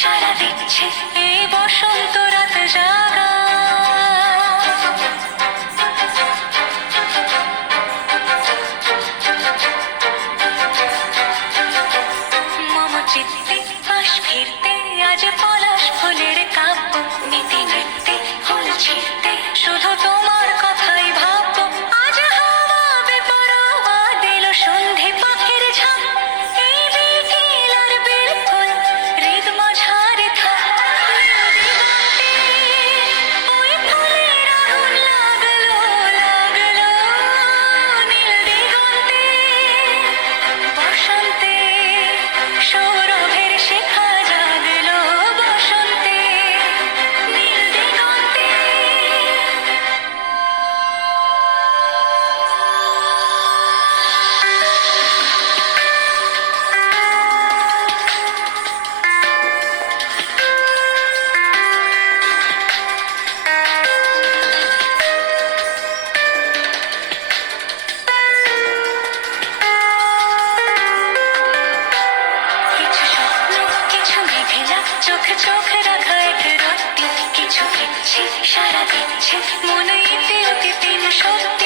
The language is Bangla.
সারা দিচ্ছে এই বসন্ত রাত জাগা। মম চিত্তে পাশ ফিরতে আজ পলাশ ফুলের কাব্য, নীতি নৃত্যে ফুল ছিঁড়তে শুধু তোমার কথাই ভাববো। আজ হাওয়া বেপরোয়া দিল সন্ধে পাখির ঝাঁক, এই বিকেল আর বিলকুল হৃদ মাঝারে থাক। দিগন্তে ওই ফুলের আগুন লাগলো লাগলো, নীল দিগন্তে বসন্তে সৌরভের শিখা জাগলো। বসন্তে নীল দিগন্তে। কিছু স্বপ্ন কিছু মেঘেলা, চোখ চোখ রাখা এক রত্তি, কিছু ইচ্ছে সারা দিচ্ছে মনে ইতি অতি তিন সত্য।